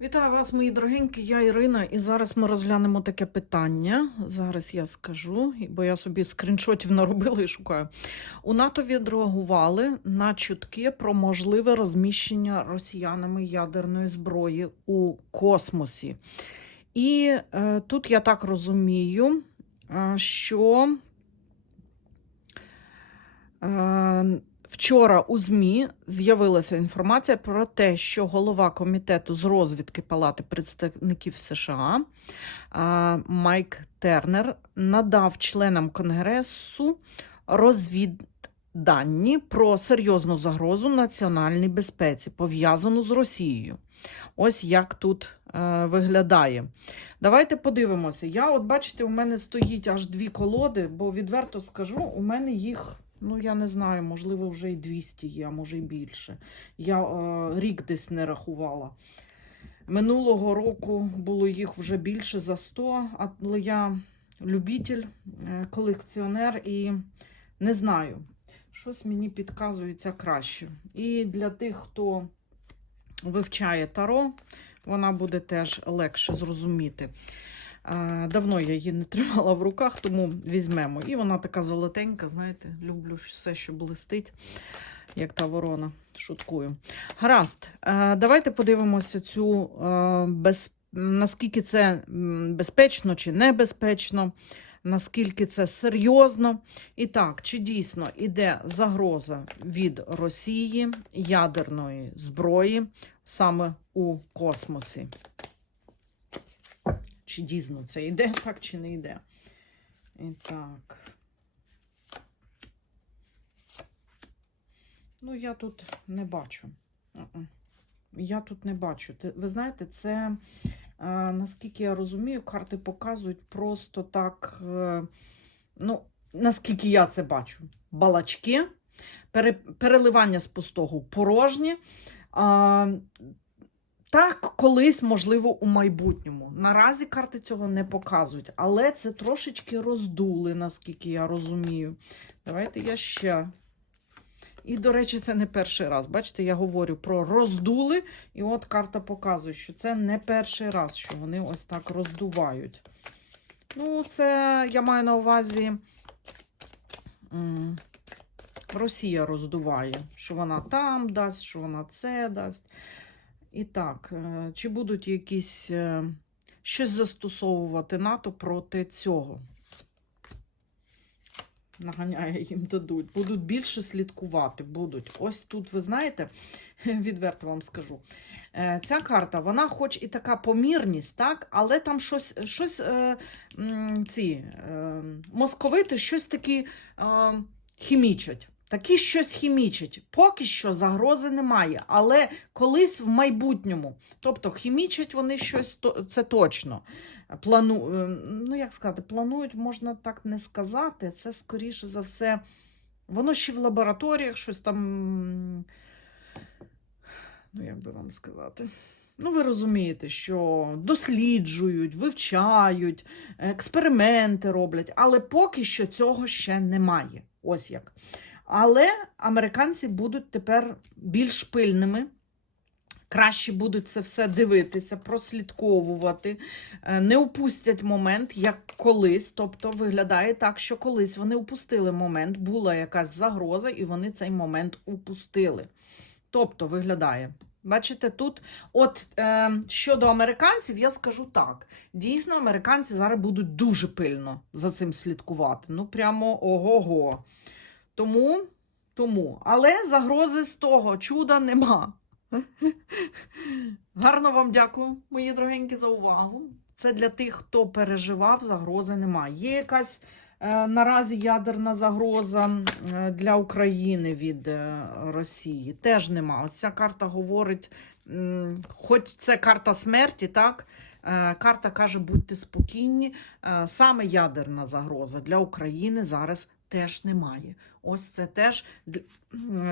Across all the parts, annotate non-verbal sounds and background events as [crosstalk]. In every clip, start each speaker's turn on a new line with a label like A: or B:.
A: Вітаю вас, мої дорогенькі, я Ірина, і зараз ми розглянемо таке питання. Зараз я скажу, бо я собі скріншотів наробила і шукаю. У НАТО відреагували на чутки про можливе розміщення росіянами ядерної зброї у космосі. І е, тут я так розумію, е, що е, Вчора у ЗМІ з'явилася інформація про те, що голова комітету з розвідки Палати представників США Майк Тернер надав членам Конгресу розвіддані про серйозну загрозу національній безпеці, пов'язану з Росією. Ось як тут е, виглядає. Давайте подивимося. Я, от бачите, у мене стоїть аж дві колоди, бо відверто скажу, у мене їх. Ну, я не знаю, можливо, вже і 200 є, а може й більше. Я е, рік десь не рахувала. Минулого року було їх вже більше за 100, але я любитель, е, колекціонер і не знаю, щось мені підказується краще. І для тих, хто вивчає таро, вона буде теж легше зрозуміти. А, Давно я її не тримала в руках, тому візьмемо. І вона така золотенька, знаєте, люблю все, що блистить, як та ворона. Шуткую. Гаразд, давайте подивимося цю без... наскільки це безпечно чи небезпечно, наскільки це серйозно. І так, чи дійсно іде загроза від Росії ядерної зброї саме у космосі? Чи дійсно це йде, [laughs] так чи не йде. І так. Ну, я тут не бачу. Я тут не бачу. Ви знаєте, це, е, наскільки я розумію, карти показують просто так, е, ну, наскільки я це бачу, балачки, переливання з пустого в порожнє. Так, колись, можливо, у майбутньому. Наразі карти цього не показують, але це трошечки роздули, наскільки я розумію. Давайте я ще. І, до речі, це не перший раз. Бачите, я говорю про роздули, і от карта показує, що це не перший раз, що вони ось так роздувають. Ну, це я маю на увазі. Росія роздуває, що вона там дасть, що вона це дасть. І так, е, чи будуть якісь е, щось застосовувати НАТО проти цього? Наганяє їм дадуть. Будуть більше слідкувати. Будуть. Ось тут, ви знаєте, [laughs] відверто вам скажу. Е, Ця карта, вона хоч і така помірність, так, але там щось, щось ці московити щось такі хімічать. Такі щось хімічать. Поки що загрози немає, але колись в майбутньому. Тобто хімічать вони щось, це точно. Плану, е, ну, як сказати, планують, можна так не сказати. Це, скоріше за все, воно ще в лабораторіях щось там. Ну, як би вам сказати. Ну, ви розумієте, що досліджують, вивчають, експерименти роблять, але поки що цього ще немає. Ось як. Але американці будуть тепер більш пильними. Краще будуть це все дивитися, прослідковувати, е, не упустять момент, як колись. Тобто виглядає так, що колись вони упустили момент, була якась загроза, і вони цей момент упустили. Тобто виглядає. Бачите, тут, от е, щодо американців, я скажу так: дійсно, американці зараз будуть дуже пильно за цим слідкувати. Ну, прямо ого-го. Тому, тому, але загрози з того чуда нема. Гарно вам дякую, мої дорогенькі, за увагу. Це для тих, хто переживав, загрози немає. Є якась е, наразі ядерна загроза е, для України від е, Росії. Теж нема. Ось ця карта говорить, м, хоч це карта смерті, так? Е, Карта каже, будьте спокійні. Е, Саме ядерна загроза для України зараз теж немає. Ось це теж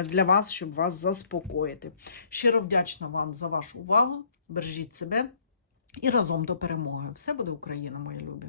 A: для вас, щоб вас заспокоїти. Щиро вдячна вам за вашу увагу. Бережіть себе і разом до перемоги. Все буде Україна, мої любі.